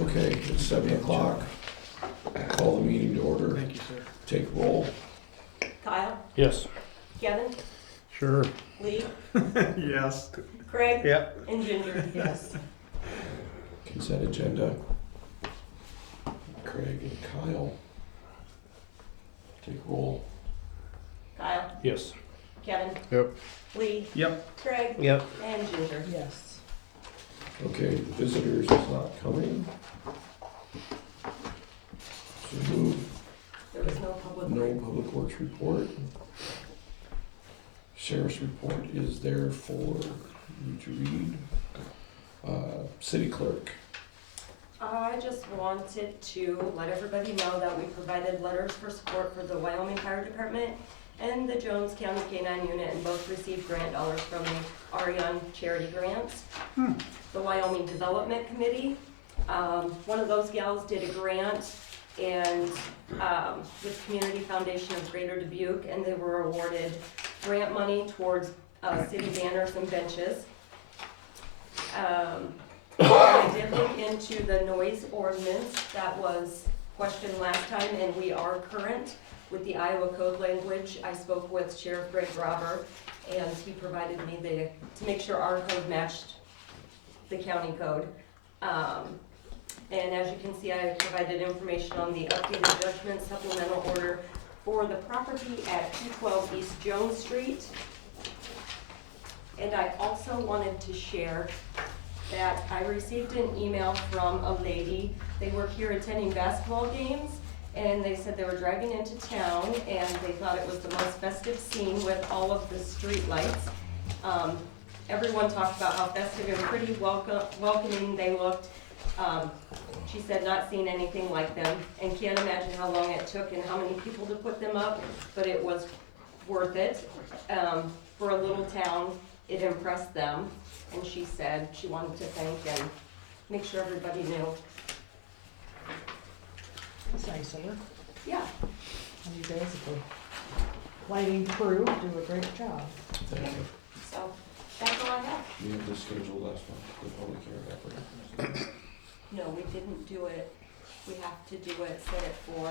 Okay, it's 7 o'clock. Call the meeting to order. Thank you, sir. Take roll. Kyle, Yes. Kevin, Sure. Lee, Yes. Craig, Yep. and Ginger. Yes. Consent agenda. Craig and Kyle. Take roll. Kyle, Yes. Kevin, Yep. Lee, Yep. Craig, Yep. and Ginger. Yes. Okay, the visitors is not coming. So move. There was no public. No public works report. Sheriff's report is there for you to read. City clerk. I just wanted to let everybody know that we provided letters for support for the Wyoming Fire Department and the Jones County K-9 unit, and both received grant dollars from the Ariane Charity Grants. The Wyoming Development Committee, one of those gals did a grant and with Community Foundation of Greater Dubuque, and they were awarded grant money towards city banners and benches. I did look into the noise ordinance that was questioned last time, and we are current with the Iowa code language. I spoke with Sheriff Greg Robber, and he provided me to make sure our code matched the county code. And as you can see, I provided information on the updated judgment supplemental order for the property at 212 East Jones Street. And I also wanted to share that I received an email from a lady. They were here attending basketball games, and they said they were driving into town, and they thought it was the most festive scene with all of the street lights. Everyone talked about how festive and pretty welcoming they looked. She said not seen anything like them, and can't imagine how long it took and how many people to put them up, but it was worth it. For a little town, it impressed them, and she said she wanted to thank and make sure everybody knew. That's nice of her. Yeah, And you guys, the lighting crew do a great job. Thank you. so that's all I have. We have the schedule last one, the public hearing effort. No, we didn't do it. We have to do it, set it for,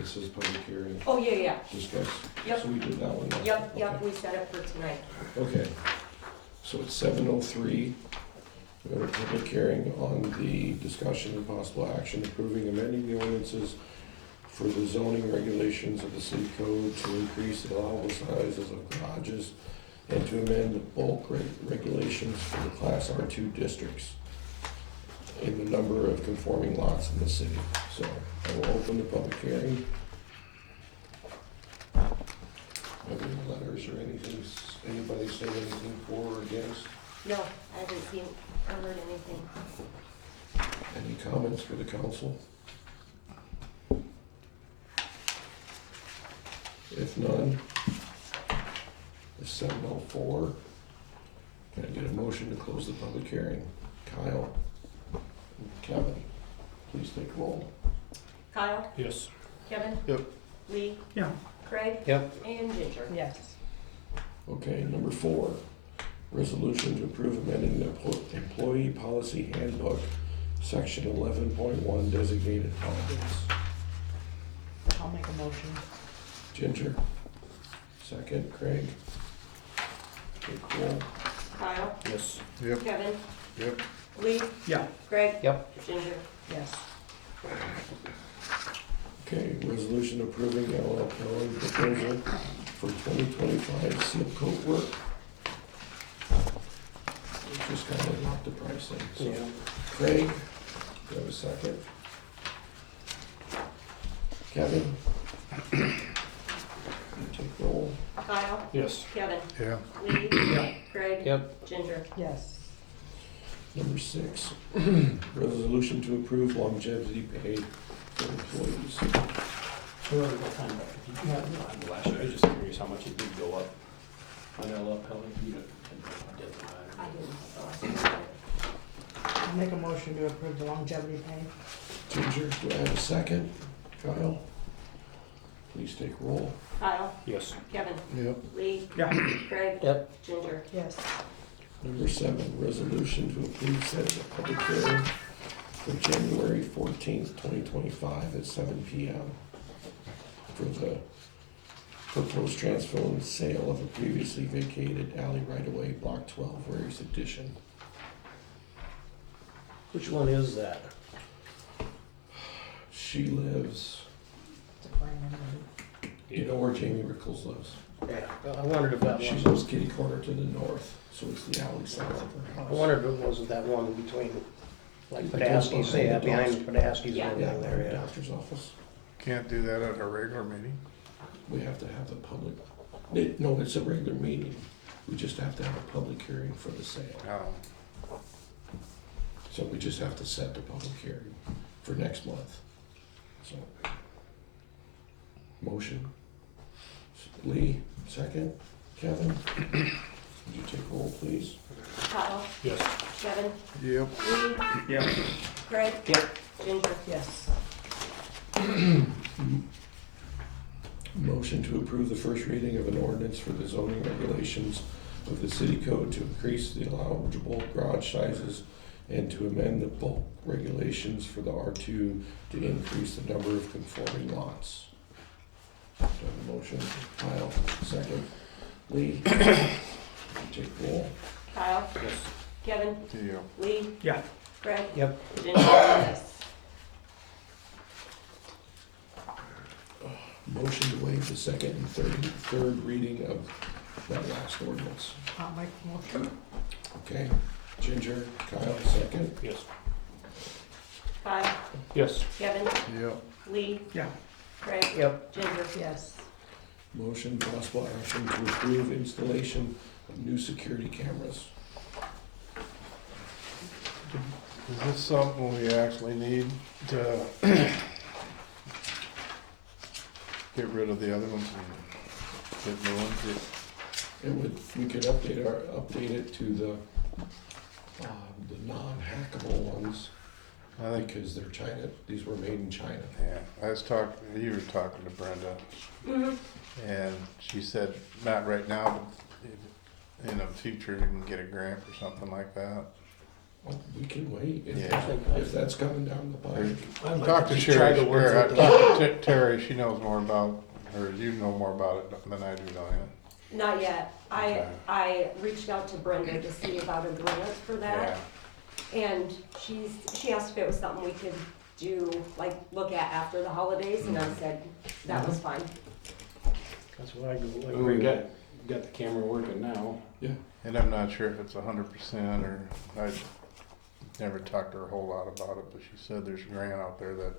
This says public hearing, oh, yeah, discuss. Yep. So we did that one. last yep, one, yep, okay. we set it for tonight. Okay, so it's 7:03. We have a public hearing on the discussion and possible action approving amending the ordinances for the zoning regulations of the city code to increase the allowable sizes of garages and to amend the bulk regulations for the class R2 districts in the number of conforming lots in the city. So I will open the public hearing. Are there any letters or anything, anybody say anything for or against? No, I haven't seen or heard anything. Any comments for the council? If none, it's 7:04. Can I get a motion to close the public hearing? Kyle? Kevin, please take roll. Kyle, Yes. Kevin? Yep. Lee? Yeah. Craig? Yep. And Ginger. Yes. Okay, number 4, resolution to approve amending the employee policy handbook, section 11.1 designated holidays. I'll make a motion. Ginger, second, Craig. Take roll. Kyle, Yes. Yep. Kevin? Yep. Lee? Yeah. Craig? Yep. Ginger. Yes. Okay, resolution approving LL Kelly proposal for 2025 seal coat work. We just kind of locked the price in, so. Yeah. Craig, do you have a second? Kevin? You take roll. Kyle, Yes. Kevin? Yeah. Lee? Yeah. Craig? Yep. Ginger. Yes. Number 6, resolution to approve longevity pay for employees. What kind of, did you have, no, last year, I was just curious how much it did go up on LL Pelly, you know, it doesn't I matter. didn't. I'll make a motion to approve the longevity pay. Ginger, do I have a second? Kyle? Please take roll. Kyle, Yes. Kevin? Yep. Lee? Yeah. Craig? Yep. Ginger. Yes. Number 7, resolution to approve setting a public hearing for January 14th, 2025 at 7 PM for the proposed transfer and sale of a previously vacated alley right-of-way, Block 12, Rares Edition. Which one is that? She lives, you know where Jamie Rickles lives? Yeah, I wondered if that She was, lives kitty corner to the north, so it's the alley south of her I house. wondered if it wasn't that one between, like It goes Podolsky's, behind yeah, the behind doctor. Podolsky's Yeah. and Yeah, everything there, there, yeah. doctor's office. Can't do that at a regular meeting? We have to have the public, no, it's a regular meeting. We just have to have a public hearing for the sale. No. So we just have to set the public hearing for next month. So, motion. Lee, second. Kevin, would you take roll, please? Kyle, Yes. Kevin, Yep. Lee, Yep. Craig. Yep. Ginger. Yes. Motion to approve the first reading of an ordinance for the zoning regulations of the city code to increase the allowable garage sizes and to amend the bulk regulations for the R2 to increase the number of conforming lots. Do I have a motion? Kyle, second. Lee? Take roll. Kyle, Yes. Kevin, Yep. Lee. Yeah. Craig. Yep. Ginger. Yes. Motion to waive the second and third reading of that last ordinance. I'll make the motion. Okay, Ginger, Kyle, second. Yes. Kyle, Yes. Kevin, Yep. Lee. Yeah. Craig. Yep. Ginger. Yes. Motion possible action to approve installation of new security cameras. Is this something we actually need to get rid of the other ones and get new ones? It would, we could update it to the non-hackable ones, I think, because they're China, these were made in China. yeah, you were talking to Brenda, Mhm. and she said, not right now, but in the future, you can get a grant or something like that. Well, we can wait, Yeah. if that's coming down the pike. I'd like Talk to just Sherry, try to work I with talked to Terry, she knows more about, or you know more about it than I do, don't you? Not yet. Okay. I reached out to Brenda to see about a grant for that. And she asked if it was something we could do, like, look at after the holidays, and I said that was fine. That's what I go, like, we got the camera working now. And I'm not sure if it's 100% or, I never talked to her a whole lot about it, but she said there's a grant out there that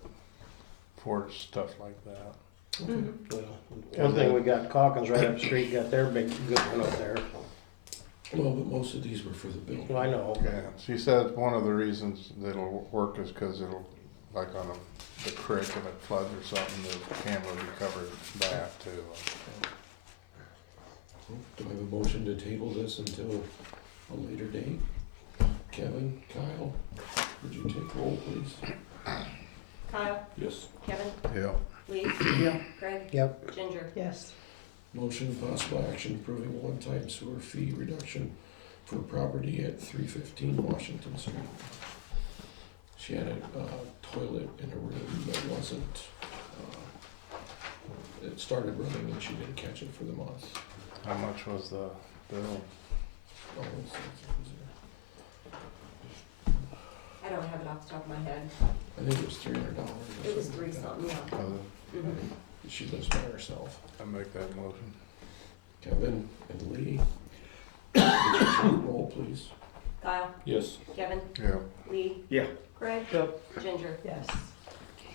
for stuff like that. Mhm. Well, one thing, we got Calkins right up the street, got their big good one up there. Well, but most of these were for the building. Well, I know. Yeah, she said one of the reasons that it'll work is because it'll, like on the creek, if it floods or something, the camera will be covered back too. Do I have a motion to table this until a later date? Kevin, Kyle, would you take roll, please? Kyle, Yes. Kevin, Yeah. Lee. Yeah. Craig. Yep. Ginger. Yes. Motion possible action approving a one-time sewer fee reduction for property at 315 Washington Street. She had a toilet in a room that wasn't, it started running and she didn't catch it for the month. How much was the bill? Oh, it's- I don't have it off the top of my head. I think it was $300. or It was something three like that. something, yeah. Mhm. She lives by herself. I make that motion. Kevin and Lee, would you take roll, please? Kyle, Yes. Kevin, Yeah. Lee. Yeah. Craig. Yep. Ginger. Yes.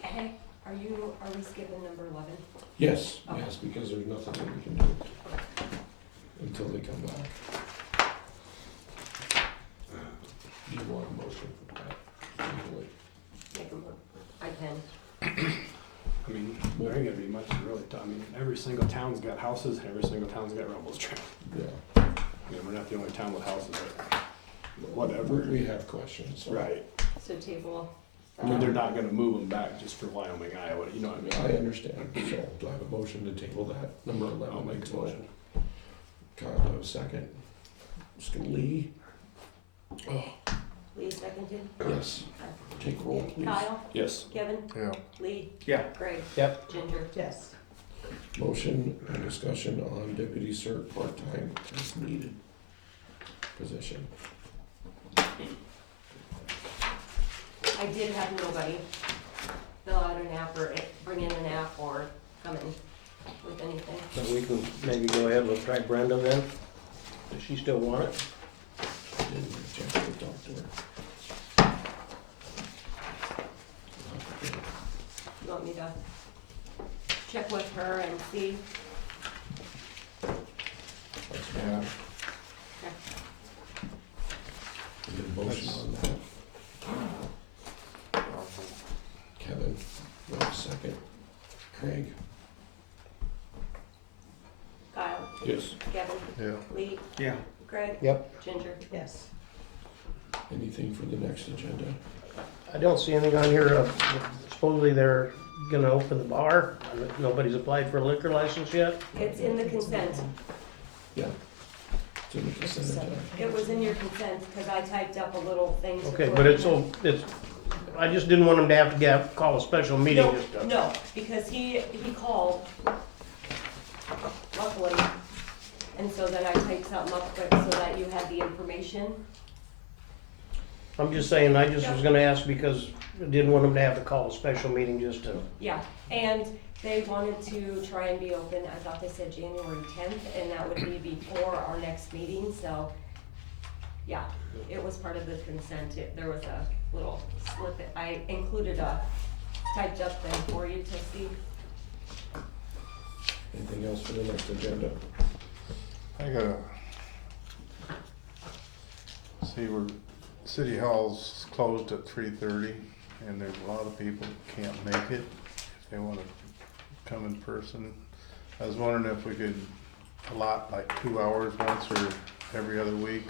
Hey, are we skipping number 11? Yes, Okay. yes, because there's nothing that we can do until they come back. Do you want a motion for that? Legally? Make a mo- I can. I mean, there ain't gonna be much to really talk. I mean, every single town's got houses, every single town's got rumbles trail. Yeah. I mean, we're not the only town with houses, but whatever. We have questions. so- Right. So table. I mean, they're not gonna move them back just for Wyoming, Iowa, you know what I mean? I understand, so do I have a motion to table that, number 11? I'll make the until- motion. Kyle, do I have a second? Mr. Lee? Oh, Lee seconded. yes. take roll, please. Kyle, Yes. Kevin, Yeah. Lee, Yeah. Greg, Yep. Ginger. Yes. Motion and discussion on deputy cert part-time as needed position. I did have nobody fill out an app or bring in an app or come in with anything. So we can maybe go ahead and try Brenda then? Does she still want it? Didn't get a chance to talk to her. You want me to check with her and see? That's Yeah. Okay. Get a motion on that. Kevin, wait a second. Craig? Kyle, Yes. Kevin, Yeah. Lee, Yeah. Greg, Yep. Ginger. Yes. Anything for the next agenda? I don't see anything on here, supposedly they're gonna open the bar, nobody's applied for a liquor license yet? It's in the consent. Yeah. It's in the consent agenda. It was in your consent, cause I typed up a little thing to Okay, put but in it's, it. I just didn't want them to have to call a special meeting No, just to. no, because he called, luckily, and so then I typed something up quick so that you had the information. I'm just saying, I just was gonna ask because I didn't want them to have to call a special meeting just to. Yeah, and they wanted to try and be open, I thought they said January 10th, and that would be before our next meeting, so, yeah, it was part of the consent, there was a little slip, I included a typed up thing for you to see. Anything else for the next agenda? I gotta see where City Hall's closed at 3:30, and there's a lot of people that can't make it if they wanna come in person. I was wondering if we could allot like 2 hours once or every other week,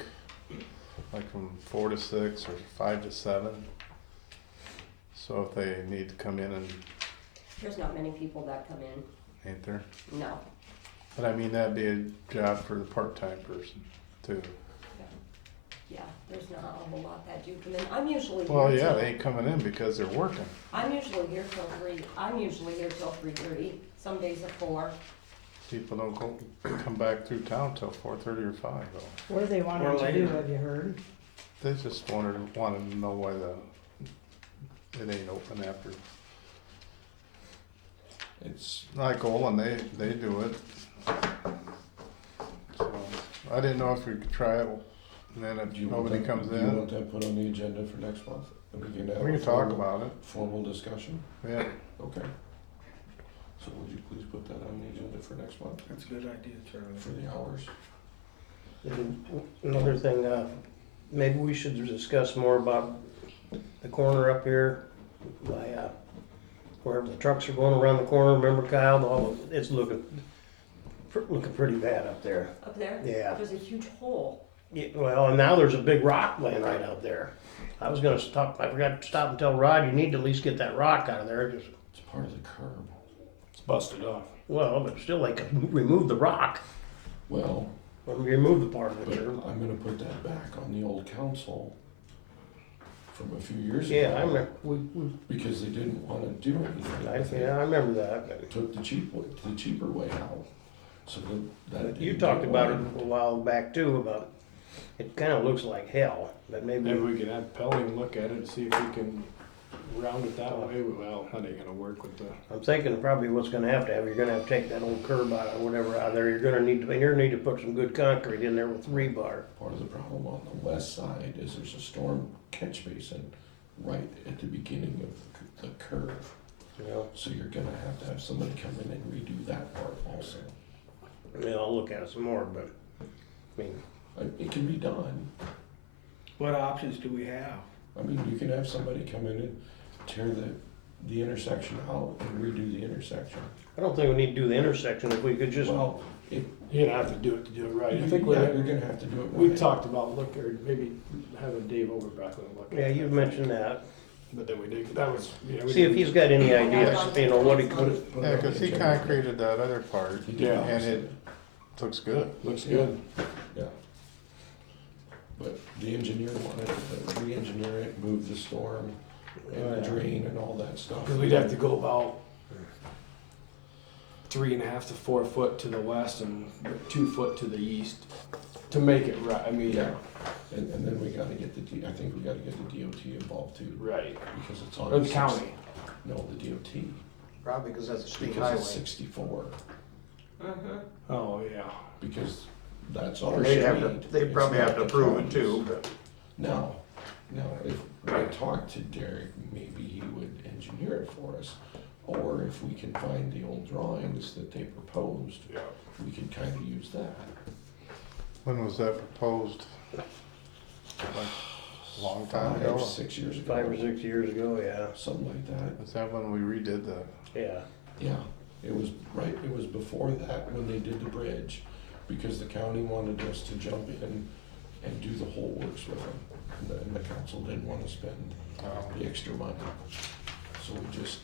like from 4 to 6 or 5 to 7. So if they need to come in and, There's not many people that come in, ain't there? no. But I mean, that'd be a job for the part-time person too. Yeah, there's not a whole lot that do come in, I'm usually here Well, yeah, till- they ain't coming in because they're working. I'm usually here till 3:30, some days at 4. People don't come back through town till 4:30 or 5 though. What do they want Or him to do, later. have you heard? They just wanted to know why it ain't open after. It's, Like Olin, they do it. So, I didn't know if we could try it, and then if do you want nobody that, comes do you in, want that put on the agenda for next month? And we can have we a can talk formal- about it. Formal discussion? Yeah, Okay. So would you please put that on the agenda for next month, That's a good idea, Charlie. for the hours? And another thing, maybe we should discuss more about the corner up here by, where the trucks are going around the corner, remember Kyle, it's looking pretty bad up there. Up there, Yeah. there's a huge hole. Yeah, well, and now there's a big rock laying right out there. I was gonna stop, I forgot to stop and tell Rod, you need to at least get that rock out of there, just, It's part of the curb. it's busted off. Well, but still, they could remove the rock, Well, or remove the part of but it. I'm gonna put that back on the old council from a few years ago. Yeah, I remember, Because they didn't wanna do anything with it. yeah, I remember that, but. Took the cheaper way out. So that. You didn't talked go about it on. a while back too, about, it kinda looks like hell, but Maybe maybe, we could have Pelling look at it and see if we can round it that way. Well, that ain't gonna work with the, I'm thinking probably what's gonna have, you're gonna have to take that old curb out or whatever out of there, you're gonna need to put some good concrete in there with rebar. Part of the problem on the west side is there's a storm catch basin right at the beginning of the curve. You know, So you're gonna have to have somebody come in and redo that part also. yeah, I'll look at it some more, but, I mean, It can be done. What options do we have? I mean, you can have somebody come in and tear the intersection out and redo the intersection. I don't think we need to do the intersection, if we could just, Well, you'd have to do it right. I think you're gonna have to do it we right. talked about or maybe having Dave Overback look at it. yeah, you mentioned that. But then we did, that was, yeah. we See if did- he's got any ideas, you know, what he could, Put it yeah, on 'cause the he agenda. concreted that other part, He did. Yeah. and it looks good. Looks good. Yeah. But the engineer wanted to re-engineer it, move the storm and the drain and all that stuff. Cause we'd have to go about 3.5 to 4 foot to the west and 2 foot to the east to make it right, I mean. Yeah, and then we gotta get I think we gotta get the DOT involved too, Right, because it's on. or the county. No, the DOT, Probably because that's a state because highway. it's 64, Oh, yeah. because that's our They'd have to, street, they'd it's probably not have to the approve it county's. too, but. No, if I talk to Derek, maybe he would engineer it for us. Or if we can find the old drawings that they proposed, we could kind of use that. When was that proposed? Like, a long time 5 ago? or 6 years ago. 5 or 6 years ago, yeah, Something like that. Is that when we redid the, yeah. Yeah, it was before that when they did the bridge, because the county wanted us to jump in and do the whole works with them. And the council didn't want to spend the extra money. So we just.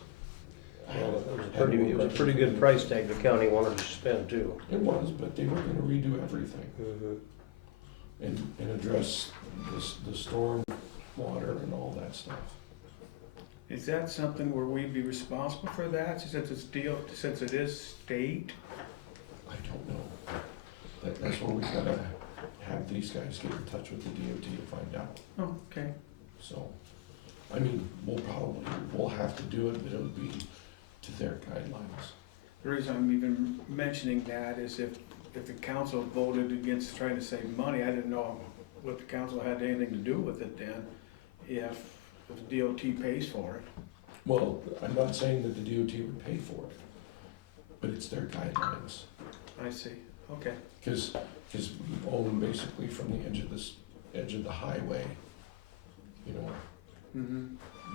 Well, it was a pretty good price tag the county wanted to spend too. It was, but they were gonna redo everything and address the storm water and all that stuff. Is that something where we'd be responsible for that, since it is state? I don't know. That's where we gotta have these guys get in touch with the DOT to find out. Oh, okay. So, I mean, we'll have to do it, but it'll be to their guidelines. The reason I'm even mentioning that is if the council voted against trying to save money, I didn't know what the council had anything to do with it then, if DOT pays for it. Well, I'm not saying that the DOT would pay for it, but it's their guidelines. I see, okay. Cause we own basically from the edge of the highway, you know, Mm-hmm.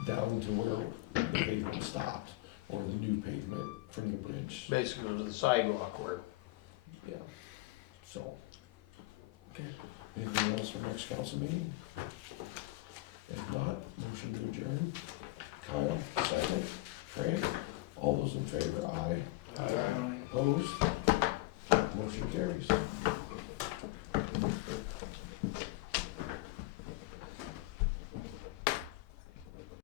down to where the pavement stopped, or the new pavement from the bridge. Basically to the sidewalk where. Yeah, so. Okay. Anything else for next council meeting? If not, motion to adjourn. Kyle, second. Craig, all those in favor, aye. Opposed? Motion carries.